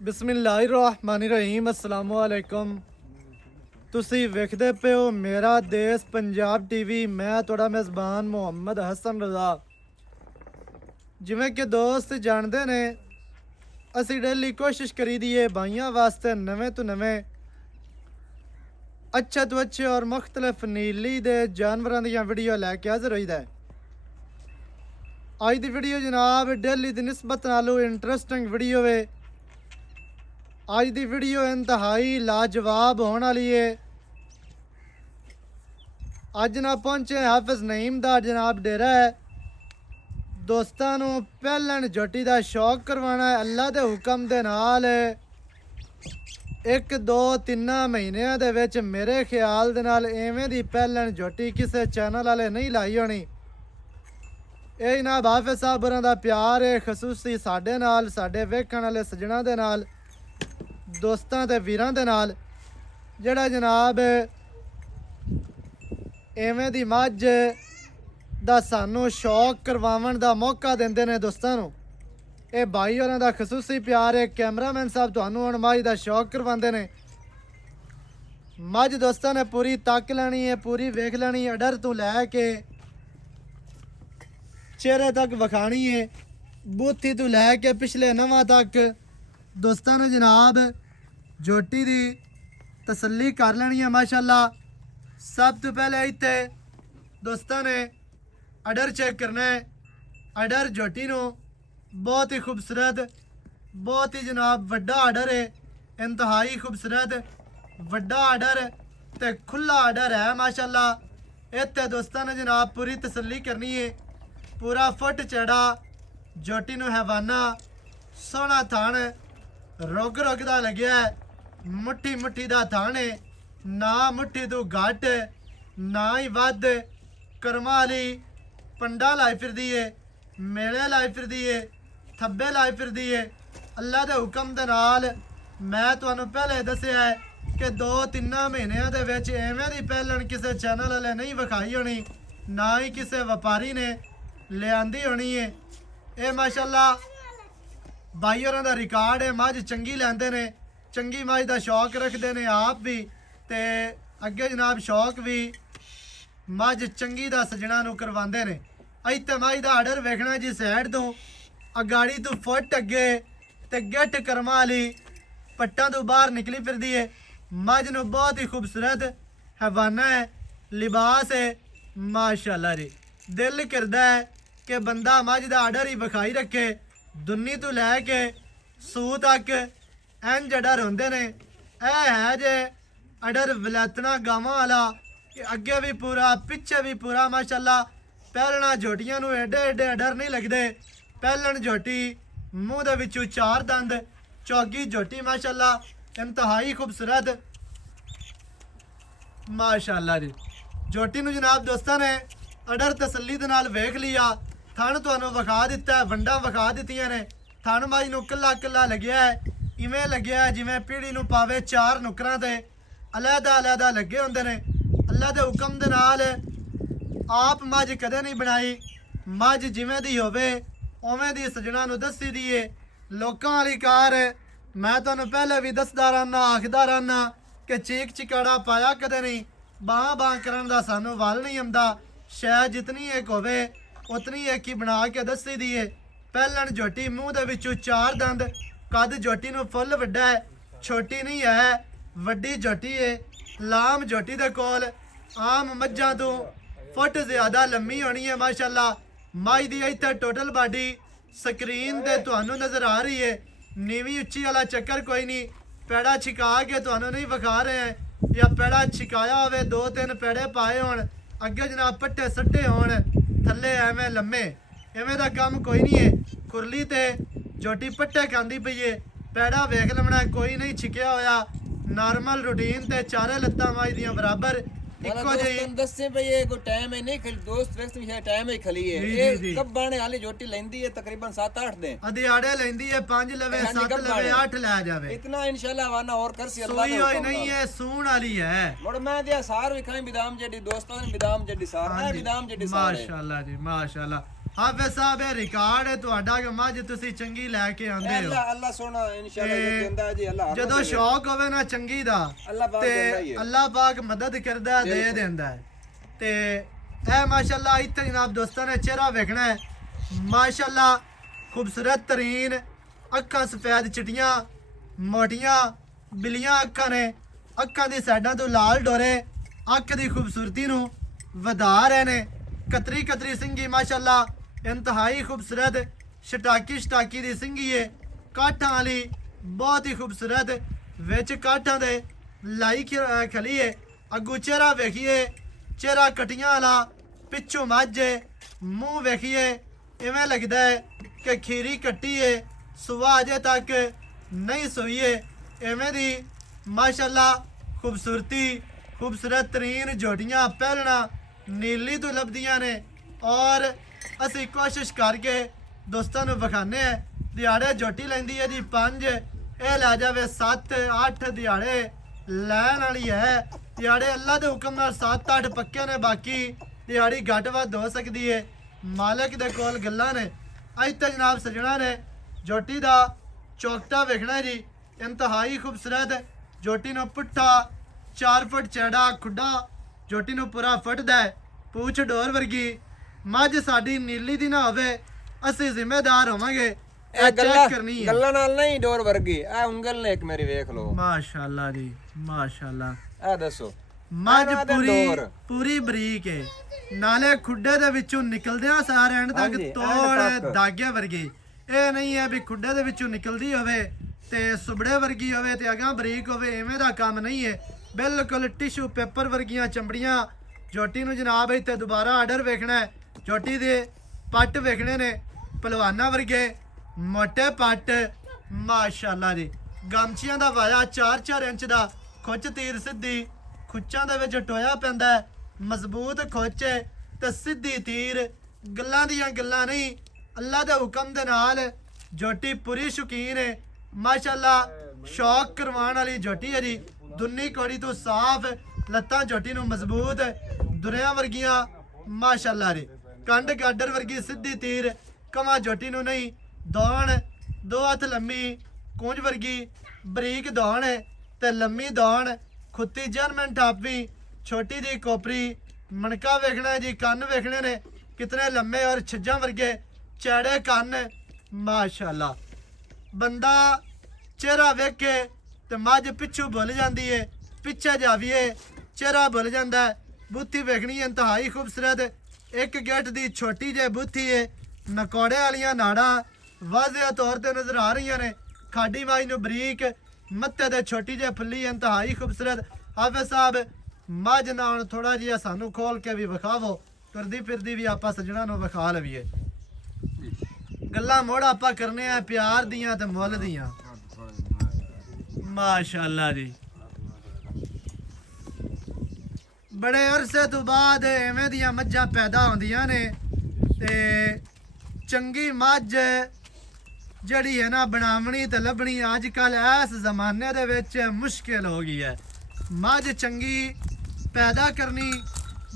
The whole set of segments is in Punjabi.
ਬਿਸਮਿਲ੍ਲਾਹਿਰਰਹਿਮਾਨਿਰਰਹੀਮ अस्सलाम वालेकुम। ਤੁਸੀਂ ਵੇਖਦੇ ਪਏ ਹੋ ਮੇਰਾ ਦੇਸ਼ ਪੰਜਾਬ ਟੀਵੀ। ਮੈਂ ਤੁਹਾਡਾ ਮੇਜ਼ਬਾਨ ਮੁਹੰਮਦ ਹਸਨ ਰਜ਼ਾ। ਜਿਵੇਂ ਕਿ ਦੋਸਤ ਜਾਣਦੇ ਨੇ, ਅਸੀਂ ਡੇਲੀ ਕੋਸ਼ਿਸ਼ ਕਰੀਦੀ ਏ ਭਾਈਆਂ ਵਾਸਤੇ ਨਵੇਂ ਤੋਂ ਨਵੇਂ ਅੱਛੇ ਤੋਂ ਅੱਛੇ ਔਰ ਮੁਖਤਲਿਫ ਨੀਲੀ ਦੇ ਜਾਨਵਰਾਂ ਦੀਆਂ ਵੀਡੀਓ ਲੈ ਕੇ ਹਾਜ਼ਰ ਹੋਈਦਾ ਹੈ। ਅੱਜ ਦੀ ਵੀਡੀਓ ਜਨਾਬ ਡੇਲੀ ਦੀ ਨਿਸਬਤ ਨਾਲੋਂ ਇੰਟਰਸਟਿੰਗ ਵੀਡੀਓ ਹੈ। ਅੱਜ ਦੀ ਵੀਡੀਓ ਇੰਤਹਾਈ ਲਾਜਵਾਬ ਹੋਣ ਵਾਲੀ ਹੈ। ਅੱਜ ਨਾ ਪਹੁੰਚੇ ਹਾਫਿਜ਼ ਨਈਮ ਦਾ ਜਨਾਬ ਡੇਰਾ ਹੈ। ਦੋਸਤਾਂ ਨੂੰ ਪਹਿਲਣ ਝੋਟੀ ਦਾ ਸ਼ੌਕ ਕਰਵਾਉਣਾ ਹੈ ਅੱਲਾ ਦੇ ਹੁਕਮ ਦੇ ਨਾਲ। 1-2-3 ਮਹੀਨਿਆਂ ਦੇ ਵਿੱਚ ਮੇਰੇ ਖਿਆਲ ਦੇ ਨਾਲ ਐਵੇਂ ਦੀ ਪਹਿਲਣ ਝੋਟੀ ਕਿਸੇ ਚੈਨਲ ਵਾਲੇ ਨਹੀਂ ਲਾਈ ਹੋਣੀ। ਇਹ ਜਨਾਬ ਹਾਫਿਜ਼ ਸਾਹਿਬ ਹੋਰਾਂ ਦਾ ਪਿਆਰ ਹੈ, ਖਸੂਸੀ ਸਾਡੇ ਨਾਲ, ਸਾਡੇ ਵੇਖਣ ਵਾਲੇ ਸੱਜਣਾ ਦੇ ਨਾਲ, ਦੋਸਤਾਂ ਤੇ ਵੀਰਾਂ ਦੇ ਨਾਲ, ਜਿਹੜਾ ਜਨਾਬ ਐਵੇਂ ਦੀ ਮੱਝ ਦਾ ਸਾਨੂੰ ਸ਼ੌਕ ਕਰਵਾਉਣ ਦਾ ਮੌਕਾ ਦਿੰਦੇ ਨੇ ਦੋਸਤਾਂ ਨੂੰ। ਇਹ ਭਾਈ ਹੋਰਾਂ ਦਾ ਖਸੂਸੀ ਪਿਆਰ ਹੈ। ਕੈਮਰਾਮੈਨ ਸਾਹਿਬ ਤੁਹਾਨੂੰ ਹੁਣ ਮੱਝ ਦਾ ਸ਼ੌਕ ਕਰਵਾਉਂਦੇ ਨੇ। ਮੱਝ ਦੋਸਤਾਂ ਨੇ ਪੂਰੀ ਤੱਕ ਲੈਣੀ ਹੈ, ਪੂਰੀ ਵੇਖ ਲੈਣੀ ਹੈ, ਅਡਰ ਤੋਂ ਲੈ ਕੇ ਚਿਹਰੇ ਤੱਕ ਵਿਖਾਣੀ ਹੈ, ਬੂਥੀ ਤੋਂ ਲੈ ਕੇ ਪਿਛਲੇ ਨਵਾਂ ਤੱਕ ਦੋਸਤਾਂ ਨੇ ਜਨਾਬ ਝੋਟੀ ਦੀ ਤਸੱਲੀ ਕਰ ਲੈਣੀ ਹੈ। ਮਾਸ਼ਾਅੱਲਾ ਸਭ ਤੋਂ ਪਹਿਲੇ ਇੱਥੇ ਦੋਸਤਾਂ ਨੇ ਅਡਰ ਚੈੱਕ ਕਰਨਾ ਹੈ। ਅਡਰ ਝੋਟੀ ਨੂੰ ਬਹੁਤ ਹੀ ਖੂਬਸੂਰਤ, ਬਹੁਤ ਹੀ ਜਨਾਬ ਵੱਡਾ ਅਡਰ ਹੈ, ਇੰਤਹਾਈ ਖੂਬਸੂਰਤ ਵੱਡਾ ਅਡਰ ਤੇ ਖੁੱਲਾ ਅਡਰ ਹੈ। ਮਾਸ਼ਾਅੱਲਾ ਇੱਥੇ ਦੋਸਤਾਂ ਨੇ ਜਨਾਬ ਪੂਰੀ ਤਸੱਲੀ ਕਰਨੀ ਹੈ। ਪੂਰਾ ਫੁੱਟ ਚੜਾ ਝੋਟੀ ਨੂੰ ਹੈਵਾਨਾ ਸੋਹਣਾ ਥਣ ਰੁਗ ਰੁਗ ਦਾ ਲੱਗਿਆ, ਮੁੱਠੀ ਮੁੱਠੀ ਦਾ ਥਣ ਹੈ, ਨਾ ਮੁੱਠੀ ਤੋਂ ਘੱਟ ਨਾ ਹੀ ਵੱਧ। ਕਰਮਾਂ ਵਾਲੀ ਪੰਡਾ ਲਾਈ ਫਿਰਦੀ ਏ, ਮੇਲੇ ਲਾਈ ਫਿਰਦੀ ਏ, ਥੱਬੇ ਲਾਈ ਫਿਰਦੀ ਏ। ਅੱਲਾ ਦੇ ਹੁਕਮ ਦੇ ਨਾਲ ਮੈਂ ਤੁਹਾਨੂੰ ਪਹਿਲੇ ਦੱਸਿਆ ਹੈ ਕਿ 2-3 ਮਹੀਨਿਆਂ ਦੇ ਵਿੱਚ ਐਵੇਂ ਦੀ ਪਹਿਲਣ ਕਿਸੇ ਚੈਨਲ ਵਾਲੇ ਨਹੀਂ ਵਿਖਾਈ ਹੋਣੀ, ਨਾ ਹੀ ਕਿਸੇ ਵਪਾਰੀ ਨੇ ਲਿਆਂਦੀ ਹੋਣੀ ਹੈ। ਇਹ ਮਾਸ਼ਾਅੱਲਾ ਭਾਈ ਹੋਰਾਂ ਦਾ ਰਿਕਾਰਡ ਹੈ। ਮੱਝ ਚੰਗੀ ਲੈਂਦੇ ਨੇ, ਚੰਗੀ ਮੱਝ ਦਾ ਸ਼ੌਕ ਰੱਖਦੇ ਨੇ ਆਪ ਵੀ, ਤੇ ਅੱਗੇ ਜਨਾਬ ਸ਼ੌਕ ਵੀ ਮੱਝ ਚੰਗੀ ਦਾ ਸੱਜਣਾ ਨੂੰ ਕਰਵਾਉਂਦੇ ਨੇ। ਇੱਥੇ ਮੱਝ ਦਾ ਆਰਡਰ ਵੇਖਣਾ ਜੀ ਸਾਈਡ ਤੋਂ ਅਗਾੜੀ ਤੋਂ ਫੁੱਟ ਅੱਗੇ ਤੇ ਗਿੱਠ ਕਰਮਾਂ ਵਾਲੀ ਪੱਟਾਂ ਤੋਂ ਬਾਹਰ ਨਿਕਲੀ ਫਿਰਦੀ ਹੈ। ਮੱਝ ਨੂੰ ਬਹੁਤ ਹੀ ਖੂਬਸੂਰਤ ਹੈਵਾਨਾ ਹੈ, ਲਿਬਾਸ ਹੈ। ਮਾਸ਼ਾਅੱਲਾ ਜੀ ਦਿਲ ਕਰਦਾ ਹੈ ਕਿ ਬੰਦਾ ਮੱਝ ਦਾ ਆਰਡਰ ਹੀ ਵਿਖਾਈ ਰੱਖੇ। ਦੁੰਨੀ ਤੋਂ ਲੈ ਕੇ ਸੂ ਤੱਕ ਇੰਜ ਅਡਰ ਹੁੰਦੇ ਨੇ। ਇਹ ਹੈ ਜੇ ਅਡਰ ਵਲੈਤਣਾ ਗਾਵਾਂ ਵਾਲਾ ਕਿ ਅੱਗੇ ਵੀ ਪੂਰਾ ਪਿੱਛੇ ਵੀ ਪੂਰਾ। ਮਾਸ਼ਾਅੱਲਾ ਪਹਿਲਣਾ ਝੋਟੀਆਂ ਨੂੰ ਐਡੇ ਐਡੇ ਅਡਰ ਨਹੀਂ ਲੱਗਦੇ। ਪਹਿਲਣ ਝੋਟੀ ਮੂੰਹ ਦੇ ਵਿੱਚੋਂ 4 ਦੰਦ, ਚੌਗੀ ਝੋਟੀ ਮਾਸ਼ਾਅੱਲਾ ਇੰਤਹਾਈ ਖੂਬਸੂਰਤ। ਮਾਸ਼ਾਅੱਲਾ ਜੀ ਝੋਟੀ ਨੂੰ ਜਨਾਬ ਦੋਸਤਾਂ ਨੇ ਅਡਰ ਤਸੱਲੀ ਦੇ ਨਾਲ ਵੇਖ ਲਿਆ। ਥਣ ਤੁਹਾਨੂੰ ਵਿਖਾ ਦਿੱਤਾ, ਵੰਡਾਂ ਵਿਖਾ ਦਿੱਤੀਆਂ ਨੇ। ਥਣ ਮੱਝ ਨੂੰ ਕੱਲਾ ਕੱਲਾ ਲੱਗਿਆ ਹੈ, ਇਵੇਂ ਲੱਗਿਆ ਜਿਵੇਂ ਪੀੜੀ ਨੂੰ ਪਾਵੇ 4 ਨੁਕਰਾਂ ਤੇ ਅਲੱਗਾ ਅਲੱਗਾ ਲੱਗੇ ਹੁੰਦੇ ਨੇ। ਅੱਲਾ ਦੇ ਹੁਕਮ ਦੇ ਨਾਲ ਆਪ ਮੱਝ ਕਦੇ ਨਹੀਂ ਬਣਾਈ। ਮੱਝ ਜਿਵੇਂ ਦੀ ਹੋਵੇ ਉਵੇਂ ਦੀ ਸੱਜਣਾ ਨੂੰ ਦੱਸੀ ਦੀ ਏ। ਲੋਕਾਂ ਵਾਲੀ ਕਾਰ ਮੈਂ ਤੁਹਾਨੂੰ ਪਹਿਲੇ ਵੀ ਦੱਸਦਾ ਰਹਿਣਾ, ਆਖਦਾ ਰਹਿਣਾ ਕਿ ਚੀਕ ਚਿਕਾੜਾ ਪਾਇਆ ਕਦੇ ਨਹੀਂ। ਬਾਂਹ ਕਰਨ ਦਾ ਸਾਨੂੰ ਵੱਲ ਨਹੀਂ ਆਉਂਦਾ। ਸ਼ਾਇਦ ਜਿਤਨੀ ਇੱਕ ਹੋਵੇ ਉਤਨੀ ਇੱਕ ਹੀ ਬਣਾ ਕੇ ਦੱਸੀ ਦੀ ਏ। ਪਹਿਲਣ ਝੋਟੀ ਮੂੰਹ ਦੇ ਵਿੱਚੋਂ 4 ਦੰਦ, ਕੱਦ ਝੋਟੀ ਨੂੰ ਫੁੱਲ ਵੱਡਾ ਹੈ, ਛੋਟੀ ਨਹੀਂ ਹੈ, ਵੱਡੀ ਝੋਟੀ ਏ। ਲਾਮ ਝੋਟੀ ਦੇ ਕੋਲ ਆਮ ਮੱਝਾਂ ਤੋਂ ਫੁੱਟ ਜ਼ਿਆਦਾ ਲੰਮੀ ਹੋਣੀ ਹੈ। ਮਾਸ਼ਾਅੱਲਾ ਮੱਝ ਦੀ ਇੱਥੇ ਟੋਟਲ ਬਾਡੀ ਸਕਰੀਨ ਤੇ ਤੁਹਾਨੂੰ ਨਜ਼ਰ ਆ ਰਹੀ ਹੈ। ਨੀਵੀਂ ਉੱਚੀ ਵਾਲਾ ਚੱਕਰ ਕੋਈ ਨਹੀਂ। ਪੈੜਾ ਛਿਕਾ ਕੇ ਤੁਹਾਨੂੰ ਨਹੀਂ ਵਿਖਾ ਰਹੇ, ਜਾਂ ਪੈੜਾ ਛਿਕਾਇਆ ਹੋਵੇ 2-3 ਪੈੜੇ ਪਾਏ ਹੋਣ, ਅੱਗੇ ਜਨਾਬ ਪੱਟੇ ਸੱਟੇ ਹੋਣ, ਥੱਲੇ ਐਵੇਂ ਲੰਮੇ, ਐਵੇਂ ਦਾ ਕੰਮ ਕੋਈ ਨਹੀਂ ਹੈ। ਖੁਰਲੀ ਤੇ ਝੋਟੀ ਪੱਟੇ ਖਾਂਦੀ ਪਈ ਏ। ਪੈੜਾ ਵੇਖ ਲਵਣਾ ਕੋਈ ਨਹੀਂ ਛਿਕਿਆ ਹੋਇਆ, ਨਾਰਮਲ ਰੂਟੀਨ ਤੇ ਚਾਰੇ ਲੱਤਾਂ ਮੱਝ ਦੀਆਂ ਬਰਾਬਰ ਇੱਕੋ ਜਿਹੀ। ਦੱਸੇ ਭਈ ਇਹ ਕੋਈ ਟਾਈਮ ਹੈ ਨਹੀਂ ਦੋਸਤ ਵੇਖ ਵੀ ਟਾਈਮ ਹੀ ਖਲੀ ਹੈ। ਇਹ ਕੱਬਾਣੇ ਵਾਲੀ ਝੋਟੀ ਲੈਂਦੀ ਹੈ ਤਕਰੀਬਨ 7-8 ਦਿਨ, ਅਧਿਆੜੇ ਲੈਂਦੀ ਹੈ 5 ਲਵੇ 7 ਲਵੇ 8 ਲੈ ਜਾਵੇ। ਇਤਨਾ ਇਨਸ਼ਾਅੱਲਾ ਵਾਨਾ ਹੋਰ ਕਰਸੀ ਅੱਲਾਹ ਸੂਈ ਹੋਈ ਨਹੀਂ ਹੈ, ਸੂਣ ਵਾਲੀ ਹੈ। ਮੁੜ ਮੈਂ ਦਿਆ ਸਾਰ ਵਿਖਾਈ ਬਿਦਾਮ ਜੱਡੀ ਦੋਸਤਾਂ ਨੇ ਬਿਦਾਮ ਜੱਡੀ ਸਾਰ ਹੈ, ਬਿਦਾਮ ਜੱਡੀ ਸਾਰ। ਮਾਸ਼ਾਅੱਲਾ ਜੀ ਮਾਸ਼ਾਅੱਲਾ। ਹਾਫਿਜ਼ ਸਾਹਿਬ ਇਹ ਰਿਕਾਰਡ ਹੈ ਤੁਹਾਡਾ ਕਿ ਮੱਝ ਤੁਸੀਂ ਚੰਗੀ ਲੈ ਕੇ ਆਂਦੇ ਹੋ। ਅੱਲਾ ਅੱਲਾ ਸੋਨਾ ਇਨਸ਼ਾਅੱਲਾ ਜੇ ਦਿੰਦਾ ਜੀ ਅੱਲਾ ਜਦੋਂ ਸ਼ੌਕ ਹੋਵੇ ਨਾ ਚੰਗੀ ਦਾ ਅੱਲਾ ਪਾਕ ਦਿੰਦਾ ਹੀ ਤੇ ਹੈ। ਅੱਲਾ ਪਾਕ ਮਦਦ ਕਰਦਾ ਹੈ, ਦੇ ਦਿੰਦਾ ਹੈ। ਤੇ ਇਹ ਮਾਸ਼ਾਅੱਲਾ ਇੱਥੇ ਜਨਾਬ ਦੋਸਤਾਂ ਨੇ ਚਿਹਰਾ ਵੇਖਣਾ ਹੈ ਮਾਸ਼ਾਅੱਲਾ ਖੂਬਸੂਰਤ ਤਰੀਨ ਅੱਖਾਂ ਸਫੈਦ ਚਿੱਟੀਆਂ ਮੋਟੀਆਂ ਬਿਲੀਆਂ ਅੱਖਾਂ ਨੇ ਅੱਖਾਂ ਦੀ ਸਾਈਡਾਂ ਤੋਂ ਲਾਲ ਡੋਰੇ ਅੱਖ ਦੀ ਖੂਬਸੂਰਤੀ ਨੂੰ ਵਧਾ ਰਹੇ ਨੇ। ਕਤਰੀ ਕਤਰੀ ਸਿੰਗੀ ਮਾਸ਼ਾਅੱਲਾ ਇੰਤਹਾਈ ਖੂਬਸੂਰਤ ਸ਼ਟਾਕੀ ਦੀ ਸਿੰਗੀ ਹੈ ਕਾਠਾਂ ਵਾਲੀ ਬਹੁਤ ਹੀ ਖੂਬਸੂਰਤ ਵਿੱਚ ਕਾਠਾਂ ਦੇ ਲਾਈ ਖਲੀ ਹੈ। ਅੱਗੂ ਚਿਹਰਾ ਵੇਖੀਏ ਚਿਹਰਾ ਕਟੀਆਂ ਵਾਲਾ ਪਿੱਛੋਂ ਮੱਝ ਹੈ ਮੂੰਹ ਵੇਖੀਏ ਇਵੇਂ ਲੱਗਦਾ ਹੈ ਕਿ ਖੀਰੀ ਕੱਟੀ ਹੈ ਸੁਬਹ ਅਜੇ ਤੱਕ ਨਹੀਂ ਸੋਈ ਹੈ। ਇਵੇਂ ਦੀ ਮਾਸ਼ਾਅੱਲਾ ਖੂਬਸੂਰਤੀ ਖੂਬਸੂਰਤ ਤਰੀਨ ਜੋੜੀਆਂ ਪਹਿਲਣਾ ਨੀਲੀ ਤੋਂ ਲੱਭਦੀਆਂ ਨੇ ਔਰ ਅਸੀਂ ਕੋਸ਼ਿਸ਼ ਕਰਕੇ ਦੋਸਤਾਂ ਨੂੰ ਵਿਖਾਣੇ ਆ ਦਿਹਾੜੇ ਝੋਟੀ ਲੈਂਦੀ ਹੈ ਜੀ 5 ਇਹ ਲੈ ਜਾਵੇ 7-8 ਦਿਹਾੜੇ ਲੈਣ ਵਾਲੀ ਹੈ। ਦਿਹਾੜੇ ਅੱਲਾ ਦੇ ਹੁਕਮ ਨਾਲ 7-8 ਪੱਕੇ ਨੇ ਬਾਕੀ ਦਿਹਾੜੀ ਘੱਟ ਵੱਧ ਹੋ ਸਕਦੀ ਹੈ ਮਾਲਕ ਦੇ ਕੋਲ ਗੱਲਾਂ ਨੇ। ਅੱਜ ਤੱਕ ਜਨਾਬ ਸਜਣਾ ਨੇ ਝੋਟੀ ਦਾ ਚੌਕਟਾ ਵੇਖਣਾ ਜੀ ਇੰਤਹਾਈ ਖੂਬਸੂਰਤ ਝੋਟੀ ਨੂੰ ਪੁੱਠਾ 4 ਫੁੱਟ ਚੌੜਾ ਖੁੱਡਾ ਝੋਟੀ ਨੂੰ ਪੂਰਾ ਫੁੱਟਦਾ ਹੈ ਪੂਛ ਡੋਰ ਵਰਗੀ ਮੱਝ ਸਾਡੀ ਨੀਲੀ ਦੀ ਨਾ ਹੋਵੇ ਅਸੀਂ ਜ਼ਿੰਮੇਦਾਰ ਹੋਵਾਂਗੇ ਇਹ ਚੈੱਕ ਕਰਨੀ ਹੈ ਗੱਲਾਂ ਨਾਲ ਨਹੀਂ ਡੋਰ ਵਰਗੀ ਆ ਉਂਗਲ ਨੇ ਇੱਕ ਮੇਰੀ ਵੇਖ ਲਓ ਮਾਸ਼ਾਅੱਲਾ ਜੀ ਮਾਸ਼ਾਅੱਲਾ। ਆ ਦੱਸੋ ਮੱਝ ਪੂਰੀ ਬਰੀਕ ਹੈ ਨਾਲੇ ਖੁੱਡੇ ਦੇ ਵਿੱਚੋਂ ਨਿਕਲਦਿਆਂ ਸਾਰ ਐਂਡ ਤੱਕ ਤੋੜ ਦਾਗੇ ਵਰਗੀ ਇਹ ਨਹੀਂ ਹੈ ਵੀ ਖੁੱਡੇ ਦੇ ਵਿੱਚੋਂ ਨਿਕਲਦੀ ਹੋਵੇ ਤੇ ਸੁਬੜੇ ਵਰਗੀ ਹੋਵੇ ਤੇ ਅਗਾਂ ਬਰੀਕ ਹੋਵੇ ਐਵੇਂ ਦਾ ਕੰਮ ਨਹੀਂ ਹੈ ਬਿਲਕੁਲ ਟਿਸ਼ੂ ਪੇਪਰ ਵਰਗੀਆਂ ਚਮੜੀਆਂ। ਝੋਟੀ ਨੂੰ ਜਨਾਬ ਇੱਥੇ ਦੁਬਾਰਾ ਆਰਡਰ ਵੇਖਣਾ ਹੈ ਝੋਟੀ ਦੇ ਪੱਟ ਵੇਖਣੇ ਨੇ ਪਹਿਲਵਾਨਾਂ ਵਰਗੇ ਮੋਟੇ ਪੱਟ ਮਾਸ਼ਾਅੱਲਾ ਜੀ। ਗਮਚੀਆਂ ਦਾ ਵਾਇਆ 4-4 ਇੰਚ ਦਾ ਖੁੱਚ ਤੀਰ ਸਿੱਧੀ ਖੁੱਚਾਂ ਦੇ ਵਿੱਚ ਟੋਇਆ ਪੈਂਦਾ ਹੈ ਮਜ਼ਬੂਤ ਖੁੱਚ ਤੇ ਸਿੱਧੀ ਤੀਰ ਗੱਲਾਂ ਦੀਆਂ ਗੱਲਾਂ ਨਹੀਂ ਅੱਲਾ ਦੇ ਹੁਕਮ ਦੇ ਨਾਲ ਝੋਟੀ ਪੂਰੀ ਸ਼ੌਕੀਨ ਹੈ ਮਾਸ਼ਾਅੱਲਾ ਸ਼ੌਕ ਕਰਵਾਉਣ ਵਾਲੀ ਝੋਟੀ ਹੈ ਜੀ। ਦੁੰਨੀ ਕੋੜੀ ਤੋਂ ਸਾਫ਼ ਲੱਤਾਂ ਝੋਟੀ ਨੂੰ ਮਜ਼ਬੂਤ ਦੁਰਿਆਂ ਵਰਗੀਆਂ ਮਾਸ਼ਾਅੱਲਾ ਰੇ ਕੰਡ ਗਾਡਰ ਵਰਗੀ ਸਿੱਧੀ ਤੀਰ ਕਮਾ ਝੋਟੀ ਨੂੰ ਨਹੀਂ ਦੌਣ 2 ਹੱਥ ਲੰਮੀ ਕੂੰਜ ਵਰਗੀ ਬਰੀਕ ਦੌਣ ਤੇ ਲੰਮੀ ਦੌਣ ਖੁੱਤੀ ਜਰਮਨ ਟਾਪੀ ਛੋਟੀ ਜੀ ਕੋਪਰੀ ਮਣਕਾ ਵੇਖਣਾ ਜੀ ਕੰਨ ਵੇਖਣੇ ਨੇ ਕਿਤਨੇ ਲੰਮੇ ਔਰ ਛੱਜਾਂ ਵਰਗੇ ਚੈੜੇ ਕੰਨ ਮਾਸ਼ਾਅੱਲਾ। ਬੰਦਾ ਚਿਹਰਾ ਵੇਖੇ ਤੇ ਮੱਝ ਪਿੱਛੋਂ ਭੁੱਲ ਜਾਂਦੀ ਏ ਪਿੱਛੇ ਜਾਵੀਏ ਚਿਹਰਾ ਭੁੱਲ ਜਾਂਦਾ ਹੈ। ਬੁੱਥੀ ਵੇਖਣੀ ਇੰਤਹਾਈ ਖੂਬਸੂਰਤ ਇੱਕ ਗਿੱਟ ਦੀ ਛੋਟੀ ਜਿਹੀ ਬੁੱਥੀ ਏ ਨਕੌੜੇ ਵਾਲੀਆਂ ਨਾੜਾਂ ਵਾਜ਼ਿਹ ਤੌਰ ਤੇ ਨਜ਼ਰ ਆ ਰਹੀਆਂ ਨੇ ਖਾਡੀ ਮਾਈ ਨੂੰ ਬਰੀਕ ਮੱਥੇ ਤੇ ਛੋਟੀ ਜਿਹੀ ਫੁੱਲੀ ਇੰਤਹਾਈ ਖੂਬਸੂਰਤ। ਹਾਫਿਜ਼ ਸਾਹਿਬ ਮੱਝ ਨਾਲ ਥੋੜਾ ਜਿਹਾ ਸਾਨੂੰ ਖੋਲ ਕੇ ਵੀ ਵਿਖਾਵੋ ਤੁਰਦੀ ਫਿਰਦੀ ਵੀ ਆਪਾਂ ਸੱਜਣਾ ਨੂੰ ਵਿਖਾ ਲਵੀਏ ਗੱਲਾਂ ਮੋੜ ਆਪਾਂ ਕਰਨੇ ਆ ਪਿਆਰ ਦੀਆਂ ਤੇ ਮੁੱਲ ਦੀਆਂ ਮਾਸ਼ਾਅੱਲਾ ਜੀ। ਬੜੇ ਅਰਸੇ ਤੋਂ ਬਾਅਦ ਐਵੇਂ ਦੀਆਂ ਮੱਝਾਂ ਪੈਦਾ ਹੁੰਦੀਆਂ ਨੇ ਤੇ ਚੰਗੀ ਮੱਝ ਜਿਹੜੀ ਹੈ ਨਾ ਬਣਾਵਣੀ ਤੇ ਲੱਭਣੀ ਅੱਜ ਕੱਲ ਇਸ ਜ਼ਮਾਨੇ ਦੇ ਵਿੱਚ ਮੁਸ਼ਕਿਲ ਹੋ ਗਈ ਹੈ। ਮੱਝ ਚੰਗੀ ਪੈਦਾ ਕਰਨੀ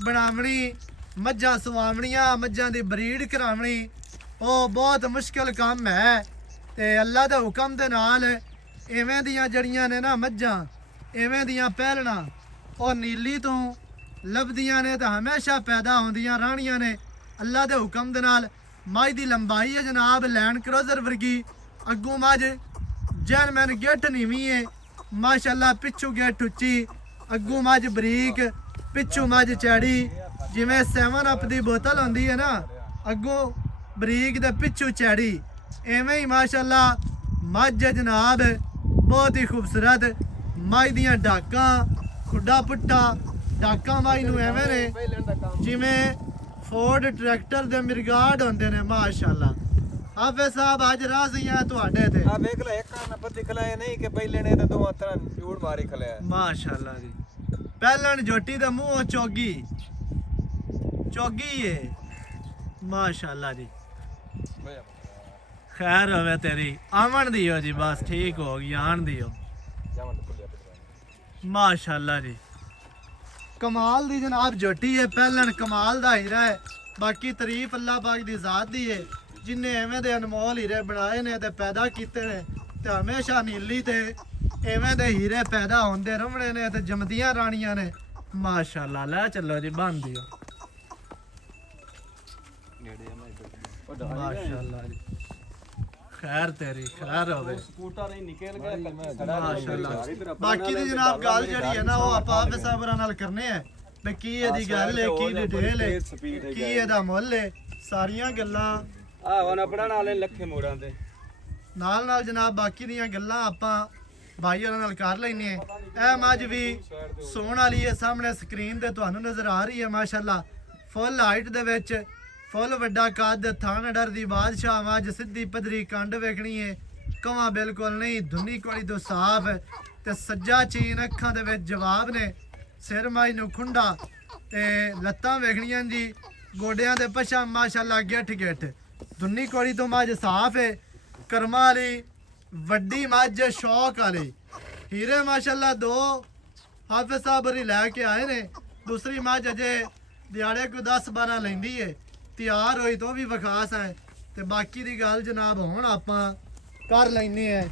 ਬਣਾਵਣੀ ਮੱਝਾਂ ਸੁਆਵਣੀਆਂ ਮੱਝਾਂ ਦੀ ਬਰੀਡ ਕਰਾਵਣੀ ਉਹ ਬਹੁਤ ਮੁਸ਼ਕਿਲ ਕੰਮ ਹੈ ਤੇ ਅੱਲਾ ਦੇ ਹੁਕਮ ਦੇ ਨਾਲ ਇਵੇਂ ਦੀਆਂ ਜੜੀਆਂ ਨੇ ਨਾ ਮੱਝਾਂ ਇਵੇਂ ਦੀਆਂ ਪਹਿਲਣਾ ਉਹ ਨੀਲੀ ਤੋਂ ਲੱਭਦੀਆਂ ਨੇ ਤਾਂ ਹਮੇਸ਼ਾ ਪੈਦਾ ਹੁੰਦੀਆਂ ਰਾਣੀਆਂ ਨੇ ਅੱਲਾ ਦੇ ਹੁਕਮ ਦੇ ਨਾਲ। ਮੱਝ ਦੀ ਲੰਬਾਈ ਹੈ ਜਨਾਬ ਲੈਂਡ ਕਰੋਜ਼ਰ ਵਰਗੀ ਅੱਗੋਂ ਮੱਝ ਜੈਨਮੈਨ ਗਿੱਠ ਨੀਵੀਂ ਹੈ ਮਾਸ਼ਾਅੱਲਾ ਪਿੱਛੋਂ ਗਿੱਠ ਉੱਚੀ ਅੱਗੋਂ ਮੱਝ ਬਰੀਕ ਪਿੱਛੋਂ ਮੱਝ ਚੈੜੀ ਜਿਵੇਂ 7 ਅਪ ਦੀ ਬੋਤਲ ਹੁੰਦੀ ਹੈ ਨਾ ਅੱਗੋਂ ਬਰੀਕ ਦੇ ਪਿੱਛੋਂ ਚੈੜੀ ਐਵੇਂ ਹੀ ਮਾਸ਼ਾਅੱਲਾ ਮੱਝ ਜਨਾਬ ਬਹੁਤ ਹੀ ਖੂਬਸੂਰਤ। ਮੱਝ ਦੀਆਂ ਡਾਕਾਂ ਖੁੱਡਾ ਪੁੱਟਾ ਡਾਕਾਂ ਮੱਝ ਨੂੰ ਐਵੇਂ ਨੇ ਜਿਵੇਂ ਫੋਰਡ ਟਰੈਕਟਰ ਦੇ ਮਿਰਗਾਡ ਹੁੰਦੇ ਨੇ ਮਾਸ਼ਾਅੱਲਾ। ਹਾਫਿਜ਼ ਸਾਹਿਬ ਅੱਜ ਰਾਜ਼ੀਆਂ ਤੁਹਾਡੇ ਤੇ ਆ ਵੇਖ ਲੈ ਇੱਕ ਨਾ ਪਤੀ ਖਲਾਏ ਨਹੀਂ ਕਿ ਪਹਿਲੇ ਨੇ ਤਾਂ ਦੋਵਾਂ ਤਰ੍ਹਾਂ ਝੂੜ ਮਾਰੀ ਖਲਾਇਆ ਮਾਸ਼ਾਅੱਲਾ ਜੀ। ਪਹਿਲਣ ਝੋਟੀ ਦਾ ਮੂੰਹ ਚੋਗੀ ਏ ਮਾਸ਼ਾਅੱਲਾ ਜੀ। ਖੈਰ ਹੋਵੇ ਤੇਰੀ ਆਵਣ ਦਿਓ ਜੀ ਬਸ ਠੀਕ ਹੋ ਗਈ ਆਣ ਦਿਓ ਮਾਸ਼ਾਅੱਲਾ ਜੀ। ਕਮਾਲ ਦੀ ਜਨਾਬ ਝੋਟੀ ਹੈ ਪਹਿਲਣ ਕਮਾਲ ਦਾ ਹੀਰਾ ਹੈ ਬਾਕੀ ਤਾਰੀਫ ਅੱਲਾਹ ਪਾਕ ਦੀ ਜ਼ਾਤ ਦੀ ਹੈ ਜਿਨੇ ਐਵੇਂ ਦੇ ਅਨਮੋਲ ਹੀਰੇ ਬਣਾਏ ਨੇ ਤੇ ਪੈਦਾ ਕੀਤੇ ਨੇ ਤੇ ਹਮੇਸ਼ਾ ਨੀਲੀ ਤੇ ਐਵੇਂ ਦੇ ਹੀਰੇ ਪੈਦਾ ਹੁੰਦੇ ਰਹਿਣੇ ਨੇ ਤੇ ਜਮਦੀਆਂ ਰਾਣੀਆਂ ਨੇ ਮਾਸ਼ਾਅੱਲਾ। ਲੈ ਚੱਲੋ ਜੀ ਬੰਦ ਦਿਓ ਮਾਸ਼ਾਅੱਲਾ ਜੀ ਖੈਰ ਤੇਰੀ ਖੈਰ ਹੋਵੇ ਸਕੂਟਰ ਹੀ ਨਿਕਲ ਗਿਆ ਮਾਸ਼ਾਅੱਲਾ। ਬਾਕੀ ਦੀ ਜਨਾਬ ਗੱਲ ਜਿਹੜੀ ਹੈ ਨਾ ਉਹ ਆਪਾਂ ਆਪ ਸਾਬਰਾਂ ਨਾਲ ਕਰਨੇ ਆ ਵੀ ਕੀ ਇਹਦੀ ਗੱਲ ਹੈ ਕੀ ਡਿਟੇਲ ਹੈ ਕੀ ਇਹਦਾ ਮੁੱਲ ਹੈ ਸਾਰੀਆਂ ਗੱਲਾਂ ਆ ਹੁਣ ਆਪਣਾ ਨਾਲੇ ਲੱਖੇ ਮੋੜਾਂ ਤੇ ਨਾਲ ਨਾਲ ਜਨਾਬ ਬਾਕੀ ਦੀਆਂ ਗੱਲਾਂ ਆਪਾਂ ਭਾਈ ਹੋਰਾਂ ਨਾਲ ਕਰ ਲੈਨੇ ਆ। ਇਹ ਮੱਝ ਵੀ ਸੋਣ ਵਾਲੀ ਹੈ ਸਾਹਮਣੇ ਸਕਰੀਨ ਤੇ ਤੁਹਾਨੂੰ ਨਜ਼ਰ ਆ ਰਹੀ ਹੈ ਮਾਸ਼ਾਅੱਲਾ ਫੁੱਲ ਹਾਈਟ ਦੇ ਵਿੱਚ ਫੁੱਲ ਵੱਡਾ ਕੱਦ ਥਾਣ ਡਰ ਦੀ ਬਾਦਸ਼ਾਹ ਮੱਝ ਸਿੱਧੀ ਪਦਰੀ ਕੰਡ ਵੇਖਣੀ ਹੈ ਕਵਾਂ ਬਿਲਕੁਲ ਨਹੀਂ ਧੁੰਨੀ ਕੋਲੀ ਤੋਂ ਸਾਫ਼ ਹੈ ਤੇ ਸੱਜਾ ਚੀਨ ਅੱਖਾਂ ਦੇ ਵਿੱਚ ਜਵਾਬ ਨੇ ਸਿਰ ਮਾਈ ਨੂੰ ਖੁੰਡਾ ਤੇ ਲੱਤਾਂ ਵੇਖਣੀਆਂ ਜੀ ਗੋਡਿਆਂ ਦੇ ਪਛਾ ਮਾਸ਼ਾਅੱਲਾ ਗਿੱਠ ਗਿੱਠ ਧੁੰਨੀ ਕੋਲੀ ਤੋਂ ਮੱਝ ਸਾਫ਼ ਹੈ ਕਰਮਾਂ ਵਾਲੀ ਵੱਡੀ ਮੱਝ ਸ਼ੌਕ ਵਾਲੀ ਹੀਰੇ ਮਾਸ਼ਾਅੱਲਾ ਦੋ ਹਾਫਿਜ਼ ਸਾਹਿਬ ਹਰੀ ਲੈ ਕੇ ਆਏ ਨੇ ਦੂਸਰੀ ਮੱਝ ਅਜੇ ਦਿਹਾੜੇ ਕੋ 10-12 ਲੈਂਦੀ ਏ ਤਿਆਰ ਹੋਈ ਤੋਂ ਵੀ ਵਿਖਾਸ ਹੈ ਤੇ ਬਾਕੀ ਦੀ ਗੱਲ ਜਨਾਬ ਹੁਣ ਆਪਾਂ ਕਰ ਲੈਨੇ ਆ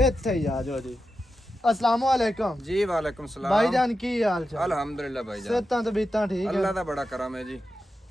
ਇੱਥੇ ਹੀ ਆ ਜਾਓ ਜੀ। अस्सलाम वालेकुम जी वालेकुम सलाम भाईजान की हाल चाल अल्हम्दुलिल्लाह भाईजान सेहतां तबीयतां ठीक है अल्लाह दा बड़ा करम है जी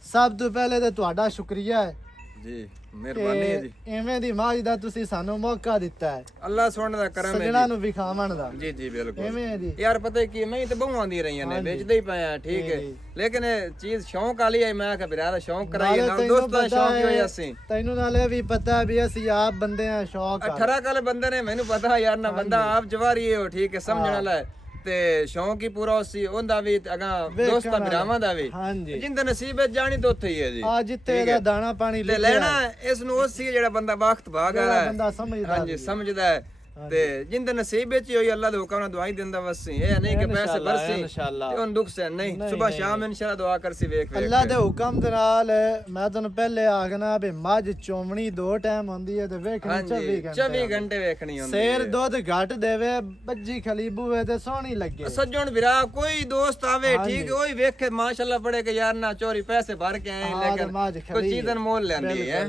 सब तो पहले ਤੇ ਤੁਹਾਡਾ ਸ਼ੁਕਰੀਆ ਹੈ जी ਮਿਹਰਬਾਨੀ ਹੈ ਜੀ ਐਵੇਂ ਦੀ ਮਾਝ ਦਾ ਤੁਸੀਂ ਸਾਨੂੰ ਮੌਕਾ ਦਿੱਤਾ ਹੈ ਅੱਲਾਹ ਸੁਣਨ ਦਾ ਕਰਮ ਹੈ ਸਜਣਾ ਨੂੰ ਵਿਖਾਵਣ ਦਾ ਜੀ ਜੀ ਬਿਲਕੁਲ ਐਵੇਂ ਹੈ ਜੀ ਯਾਰ ਪਤਾ ਕੀ ਮੈਂ ਤੇ ਬਹੁਆਂ ਦੀ ਰਹੀਆਂ ਨੇ ਵੇਚਦੇ ਹੀ ਪਏ ਆ ਠੀਕ ਹੈ ਲੇਕਿਨ ਇਹ ਚੀਜ਼ ਸ਼ੌਂਕ ਵਾਲੀ ਹੈ ਮੈਂ ਕਿ ਵੀਰਾ ਦਾ ਸ਼ੌਂਕ ਕਰਾਈਏ ਨਾਲ ਦੋਸਤਾਂ ਦਾ ਸ਼ੌਂਕ ਹੀ ਹੋਇਆ ਅਸੀਂ ਤੈਨੂੰ ਨਾਲੇ ਵੀ ਪਤਾ ਵੀ ਅਸੀਂ ਆਪ ਬੰਦੇ ਆ ਸ਼ੌਕ 18 ਕਾਲੇ ਬੰਦੇ ਨੇ ਮੈਨੂੰ ਪਤਾ ਯਾਰ ਨਾ ਬੰਦਾ ਆਪ ਜਵਾਰੀ ਹੈ ਠੀਕ ਹੈ ਸਮਝਣ ਵਾਲਾ ਹੈ ਤੇ ਸ਼ੌਂਕ ਹੀ ਪੂਰਾ ਉਸੀ ਉਹਦਾ ਵੀ ਅਗਾ ਦੋਸਤਾਂ ਭਰਾਵਾਂ ਦਾ ਵੀ ਹਾਂਜੀ ਜਿੰਦੇ ਨਸੀਬ ਵਿੱਚ ਜਾਣੀ ਤਾਂ ਉੱਥੇ ਹੀ ਹੈ ਜੀ ਆ ਜਿੱਥੇ ਇਹਦਾ ਦਾਣਾ ਪਾਣੀ ਤੇ ਲੈਣਾ ਇਸ ਨੂੰ ਉਸ ਸੀ ਜਿਹੜਾ ਬੰਦਾ ਵਕਤ ਭਾਗ ਆ ਜਿਹੜਾ ਬੰਦਾ ਸਮਝਦਾ ਹਾਂਜੀ ਸਮਝਦਾ ਹੈ ਤੇ ਜਿੰਦੇ ਨਸੀਬ ਵਿੱਚ ਹੀ ਹੋਈ ਅੱਲਾਹ ਦੇ ਹੁਕਮ ਨਾਲ ਦੁਆਈ ਦਿੰਦਾ ਵਸੀ ਇਹ ਨਹੀਂ ਕਿ ਪੈਸੇ ਬਰਸੀ ਇਨਸ਼ਾਅੱਲਾ ਤੇ ਉਹਨ ਦੁੱਖ ਸਹਿ ਨਹੀਂ ਸਵੇਰ ਸ਼ਾਮ ਇਨਸ਼ਾਅੱਲਾ ਦੁਆ ਕਰਸੀ ਵੇਖ ਵੇਖ ਅੱਲਾਹ ਦੇ ਹੁਕਮ ਦੇ ਨਾਲ ਮੈਂ ਤੁਹਾਨੂੰ ਪਹਿਲੇ ਆਖਣਾ ਵੀ ਮੱਝ ਚੋਮਣੀ ਦੋ ਟਾਈਮ ਹੁੰਦੀ ਹੈ ਤੇ ਵੇਖਣੀ 24 ਘੰਟੇ ਵੇਖਣੀ ਹੁੰਦੀ ਸ਼ੇਰ ਦੁੱਧ ਘੱਟ ਦੇਵੇ ਬੱਜੀ ਖਲੀਬੂ ਵੇ ਤੇ ਸੋਹਣੀ ਲੱਗੇ ਸੱਜਣ ਵੀਰਾ ਕੋਈ ਦੋਸਤ ਆਵੇ ਠੀਕ ਉਹੀ ਵੇਖੇ ਮਾਸ਼ਾਅੱਲਾ ਪੜੇ ਕਿ ਯਾਰ ਨਾ ਚੋਰੀ ਪੈਸੇ ਭਰ ਕੇ ਆਏ ਲੇਕਿਨ ਕੋਈ ਚੀਜ਼ ਦਾ ਮੁੱਲ ਲੈਂਦੀ ਹੈ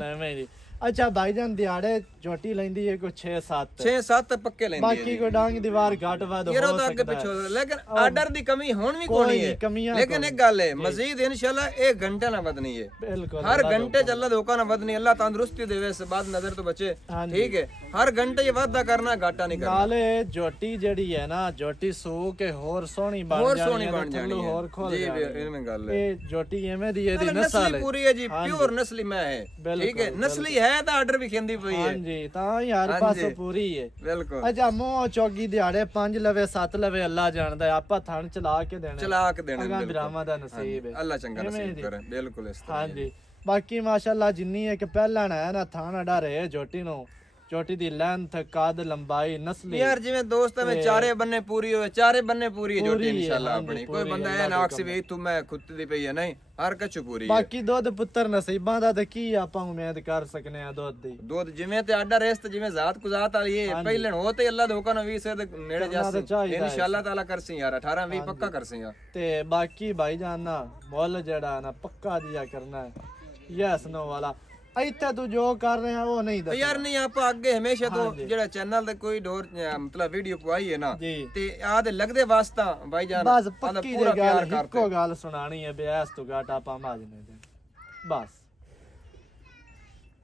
ਅੱਛਾ ਭਾਈਜਾਨ ਦਿਹਾੜੇ ਝੋਟੀ ਲੈਂਦੀ ਹੈ ਕੋਈ 6-7 6-7 ਪੱਕੇ ਲੈਂਦੀ ਹੈ ਬਾਕੀ ਕੋਈ ਡਾਂਗ ਦੀਵਾਰ ਘੱਟ ਵੱਧ ਹੋ ਯਾਰ ਉਹ ਤਾਂ ਅੱਗੇ ਪਿੱਛੋਂ ਲੇਕਿਨ ਆਰਡਰ ਦੀ ਕਮੀ ਹੁਣ ਵੀ ਕੋਈ ਨਹੀਂ ਹੈ ਲੇਕਿਨ ਇੱਕ ਗੱਲ ਹੈ ਮਜ਼ੀਦ ਇਨਸ਼ਾਅੱਲਾ 1 ਘੰਟੇ ਨਾਲ ਵਧਣੀ ਹੈ ਬਿਲਕੁਲ ਹਰ ਘੰਟੇ ਚ ਅੱਲਾ ਦੇ ਹੁਕਮ ਨਾਲ ਵਧਣੀ ਅੱਲਾ ਤੰਦਰੁਸਤੀ ਦੇਵੇ ਇਸ ਬਾਤ ਨਜ਼ਰ ਤੋਂ ਬਚੇ ਠੀਕ ਹੈ ਹਰ ਘੰਟੇ ਇਹ ਵਾਧਾ ਕਰਨਾ ਘਾਟਾ ਨਹੀਂ ਕਰਨਾ ਨਾਲੇ ਝੋਟੀ ਜਿਹੜੀ ਹੈ ਨਾ ਝੋਟੀ ਸੂ ਕੇ ਹੋਰ ਸੋਹਣੀ ਬਣ ਜਾਣੀ ਹੈ ਹੋਰ ਖੋਲ ਜੀ ਇਵੇਂ ਗੱਲ ਹੈ ਇਹ ਝੋਟੀ ਐਵੇਂ ਦੀ ਇਹਦੀ ਨਸਲੀ ਨਸਲ ਹੈ ਪੂਰੀ ਹੈ ਜੀ ਪਿਓਰ ਨਸਲੀ ਮੈਂ ਹੈ ਠੀਕ ਹੈ ਨਸਲੀ ਹੈ ਤਾਂ ਆਰਡਰ ਵੀ ਖੰਦੀ ਪਈ ਹੈ ਹਾਂਜੀ ਤਾਂ ਹੀ ਹਰ ਪਾਸੋਂ ਪੂਰੀ ਹੈ ਬਿਲਕੁਲ ਅੱਛਾ ਮੂੰਹ ਚੌਗੀ ਦਿਹਾੜੇ 5 ਲਵੇ 7 ਲਵੇ ਅੱਲਾ ਜਾਣਦਾ ਆਪਾਂ ਥਣ ਚਲਾ ਕੇ ਦੇਣਾ ਚਲਾ ਕੇ ਦੇਣਾ ਅਗਾ ਬਰਾਮਾ ਦਾ ਨਸੀਬ ਹੈ ਅੱਲਾ ਚੰਗਾ ਨਸੀਬ ਕਰੇ ਬਿਲਕੁਲ ਇਸ ਤਰ੍ਹਾਂ ਹਾਂਜੀ ਬਾਕੀ ਮਾਸ਼ਾਅੱਲਾ ਜਿੰਨੀ ਇੱਕ ਪਹਿਲਾਂ ਹੈ ਨਾ ਥਾਣਾ ਡਾਰੇ ਝੋਟੀ ਨੂੰ ਝੋਟੀ ਦੀ ਲੈਂਥ ਕੱਦ ਲੰਬਾਈ ਨਸਲੀ ਯਾਰ ਜਿਵੇਂ ਦੋਸਤਾਂ ਵਿੱਚ ਚਾਰੇ ਬੰਨੇ ਪੂਰੀ ਹੋਵੇ ਚਾਰੇ ਬੰਨੇ ਪੂਰੀ ਹੈ ਝੋਟੀ ਇਨਸ਼ਾਅੱਲਾ ਆਪਣੀ ਕੋਈ ਬੰਦਾ ਇਹ ਨਾ ਆਖੇ ਵੀ ਤੂੰ ਮੈਂ ਖੁੱਤ ਦੀ ਪਈ ਹੈ ਨਹੀਂ ਹਰ ਕੱਚੂ ਪੂਰੀ ਹੈ ਬਾਕੀ ਦੁੱਧ ਪੁੱਤਰ ਨਸੀਬਾਂ ਦਾ ਤੇ ਕੀ ਆਪਾਂ ਉਮੀਦ ਕਰ ਸਕਨੇ ਆ ਦੁੱਧ ਦੀ ਦੁੱਧ ਜਿਵੇਂ ਤੇ ਆਡਾ ਰੇਸਤ ਜਿਵੇਂ ਜ਼ਾਤ ਕੁਜ਼ਾਤ ਵਾਲੀ ਹੈ ਪਹਿਲੇ ਹੋ ਤੇ ਅੱਲਾ ਦੇ ਹੁਕਮ ਨਾਲ 20 ਸੇ ਦੇ ਨੇੜੇ ਜਾਸੀ ਇਨਸ਼ਾਅੱਲਾ ਤਾਲਾ ਕਰਸੀ ਯਾਰ 18 20 ਪੱਕਾ ਕਰਸੀ ਯਾਰ ਤੇ ਬਾਕੀ ਭਾਈ ਜਾਨ ਨਾ ਮੁੱਲ ਜਿਹੜਾ ਨਾ ਪੱਕਾ ਦਿਆ ਕਰਨਾ ਹੈ ਯੈਸ ਨੋ ਵਾਲਾ ਇੱਥੇ ਤੂੰ ਜੋ ਕਰ ਰਿਹਾ ਉਹ ਨਹੀਂ ਦੱਸ ਯਾਰ ਨਹੀਂ ਆਪਾਂ ਅੱਗੇ ਹਮੇਸ਼ਾ ਤੋਂ ਜਿਹੜਾ ਚੈਨਲ ਤੇ ਕੋਈ ਡੋਰ ਮਤਲਬ ਵੀਡੀਓ ਪਵਾਈ ਹੈ ਨਾ ਤੇ ਆਹ ਦੇ ਲੱਗਦੇ ਵਾਸਤਾ ਭਾਈ ਜਾਨ ਬਸ ਪੱਕੀ ਦੀ ਗੱਲ ਇੱਕੋ ਗੱਲ ਸੁਣਾਣੀ ਹੈ ਬਿਆਸ ਤੋਂ ਘਾਟ ਆਪਾਂ ਮਾਜ ਨੇ ਦੇ ਬਸ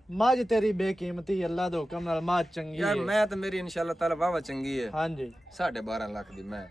ਮਾਜ ਤੇਰੀ ਬੇਕੀਮਤੀ ਅੱਲਾ ਦੇ ਹੁਕਮ ਨਾਲ ਮਾਜ ਚੰਗੀ ਹੈ ਯਾਰ ਮੈਂ ਤੇ ਮੇਰੀ ਇਨਸ਼ਾਅੱਲਾ ਤਾਲਾ ਵਾਵਾ ਚੰਗੀ ਹੈ ਹਾਂਜੀ 12.5 ਲੱਖ ਦੀ ਮੈਂ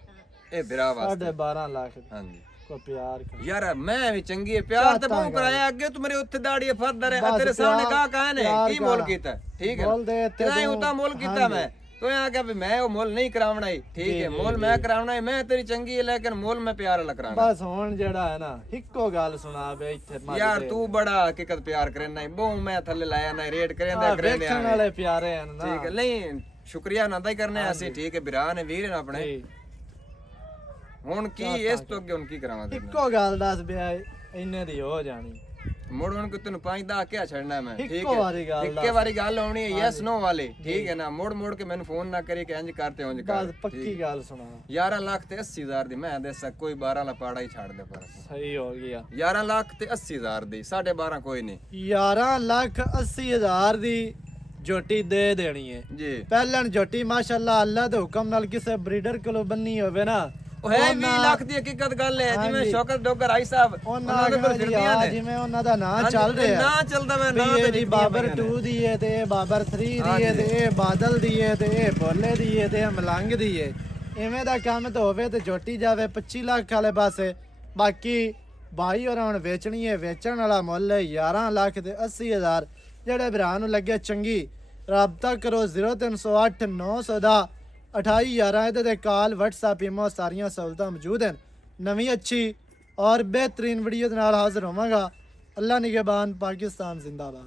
ਇਹ ਵਿਰਾ ਵਾਸਤੇ 12.5 ਲੱਖ ਹਾਂਜੀ ਕੋ ਪਿਆਰ ਯਾਰ ਮੈਂ ਵੀ ਚੰਗੀ ਹੈ ਪਿਆਰ ਤੇ ਬਹੁਤ ਕਰਾਇਆ ਅੱਗੇ ਤੂੰ ਮੇਰੇ ਉੱਥੇ ਦਾੜੀ ਫਰਦਾ ਰਿਹਾ ਤੇਰੇ ਸਾਹਮਣੇ ਕਹਾ ਨੇ ਕੀ ਮੁੱਲ ਕੀਤਾ ਠੀਕ ਹੈ ਤੇਰਾ ਉਤਾ ਮੁੱਲ ਕੀਤਾ ਮੈਂ ਤੂੰ ਆ ਕੇ ਵੀ ਮੈਂ ਉਹ ਮੁੱਲ ਨਹੀਂ ਕਰਾਉਣਾ ਹੀ ਠੀਕ ਹੈ ਮੁੱਲ ਮੈਂ ਕਰਾਉਣਾ ਹੈ ਮੈਂ ਤੇਰੀ ਚੰਗੀ ਹੈ ਲੇਕਿਨ ਮੁੱਲ ਮੈਂ ਪਿਆਰ ਵਾਲਾ ਕਰਾਉਣਾ ਬਸ ਹੁਣ ਜਿਹੜਾ ਹੈ ਨਾ ਇੱਕੋ ਗੱਲ ਸੁਣਾ ਬੇ ਇੱਥੇ ਯਾਰ ਤੂੰ ਬੜਾ ਹਕੀਕਤ ਪਿਆਰ ਕਰਨਾ ਹੈ ਬਹੁ ਮੈਂ ਥੱਲੇ ਲਾਇਆ ਨਾ ਰੇਟ ਕਰੇਂਦਾ ਵੇਖਣ ਵਾਲੇ ਪਿਆਰੇ ਹਨ ਨਾ ਠੀਕ ਹੈ ਨਹੀਂ ਸ਼ੁਕਰੀਆ ਨਾਦਾ ਹੀ ਕਰਨੇ ਅਸੀਂ ਠੀਕ ਹੈ ਵੀਰਾਂ ਨੇ ਵੀਰ ਨੇ ਆਪਣੇ ਹੁਣ ਕੀ ਇਸ ਤੋਂ ਅੱਗੇ ਹੁਣ ਕੀ ਕਰਾਵਾਂ ਇੱਕੋ ਗੱਲ ਦੱਸ ਬਿਆ ਇੰਨੇ ਦੀ ਹੋ ਜਾਣੀ ਮੁੜ ਹੁਣ ਕਿ ਤੈਨੂੰ 5-10 ਕਿਆ ਛੱਡਣਾ ਮੈਂ ਠੀਕ ਇੱਕੋ ਵਾਰੀ ਗੱਲ ਹੈ ਇੱਕੇ ਵਾਰੀ ਗੱਲ ਆਉਣੀ ਹੈ ਯੈਸ ਨੋ ਵਾਲੀ ਠੀਕ ਹੈ ਨਾ ਮੁੜ ਕੇ ਮੈਨੂੰ ਫੋਨ ਨਾ ਕਰੀ ਕਿ ਇੰਜ ਕਰਤੇ ਉਂਝ ਕਰ ਬਸ ਪੱਕੀ ਗੱਲ ਸੁਣਾ 11 ਲੱਖ ਤੇ 80,000 ਦੀ ਮੈਂ ਦੇ ਸਕ ਕੋਈ 12 ਲਾ ਪਾੜਾ ਹੀ ਛੱਡ ਦੇ ਪਰ ਸਹੀ ਹੋ ਗਿਆ 11 ਲੱਖ ਤੇ 80,000 ਦੀ 12.5 ਕੋਈ ਨਹੀਂ 11,80,000 ਦੀ ਝੋਟੀ ਦੇ ਦੇਣੀ ਹੈ ਜੀ ਪਹਿਲਣ ਝੋਟੀ ਮਾਸ਼ਾਅੱਲਾ ਅੱਲਾ ਦੇ ਹੁਕਮ ਨਾਲ ਕਿਸੇ ਬਰੀਡਰ ਕੋਲੋਂ ਬੰਨੀ ਹੋਵੇ ਨਾ ਉਹ ਹੈ 20 ਲੱਖ ਦੀ ਹਕੀਕਤ ਗੱਲ ਹੈ ਜਿਵੇਂ ਸ਼ੌਕਤ ਡੋਗਰ ਆਈ ਸਾਹਿਬ ਉਹਨਾਂ ਦੇ ਕੋਲ ਫਿਰਦੀਆਂ ਨੇ ਜਿਵੇਂ ਉਹਨਾਂ ਦਾ ਨਾਂ ਚੱਲ ਰਿਹਾ ਨਾ ਚੱਲਦਾ ਮੈਂ ਨਾ ਇਹ ਜੀ ਬਾਬਰ 2 ਦੀ ਹੈ ਤੇ ਇਹ ਬਾਬਰ 3 ਦੀ ਹੈ ਤੇ ਇਹ ਬਾਦਲ ਦੀ ਹੈ ਤੇ ਇਹ ਭੋਲੇ ਦੀ ਹੈ ਤੇ ਇਹ ਮਲੰਗ ਦੀ ਹੈ ਇਵੇਂ ਦਾ ਕੰਮ ਤਾਂ ਹੋਵੇ ਤੇ ਝੋਟੀ ਜਾਵੇ 25 ਲੱਖ ਵਾਲੇ ਪਾਸੇ ਬਾਕੀ ਬਾਈ ਹੋਰਾਂ ਹੁਣ ਵੇਚਣੀ ਹੈ ਵੇਚਣ ਵਾਲਾ ਮੁੱਲ ਹੈ 11 ਲੱਖ ਤੇ 80,000 ਜਿਹੜੇ ਭਰਾ ਨੂੰ ਲੱਗੇ ਚੰਗੀ ਰਾਬਤਾ ਕਰੋ 0308 900 ਦਾ 2811 ਇਹਦੇ ਤੇ ਕਾਲ WhatsApp ਈਮੋ ਸਾਰੀਆਂ ਸਹੂਲਤਾਂ ਮੌਜੂਦ ਹਨ ਨਵੀਂ ਅੱਛੀ ਔਰ ਬਿਹਤਰੀਨ ਵੀਡੀਓ ਦੇ ਨਾਲ ਹਾਜ਼ਰ ਹੋਵਾਂਗਾ ਅੱਲਾ ਨਿਗਹਿਬਾਨ ਪਾਕਿਸਤਾਨ ਜ਼ਿੰਦਾਬਾਦ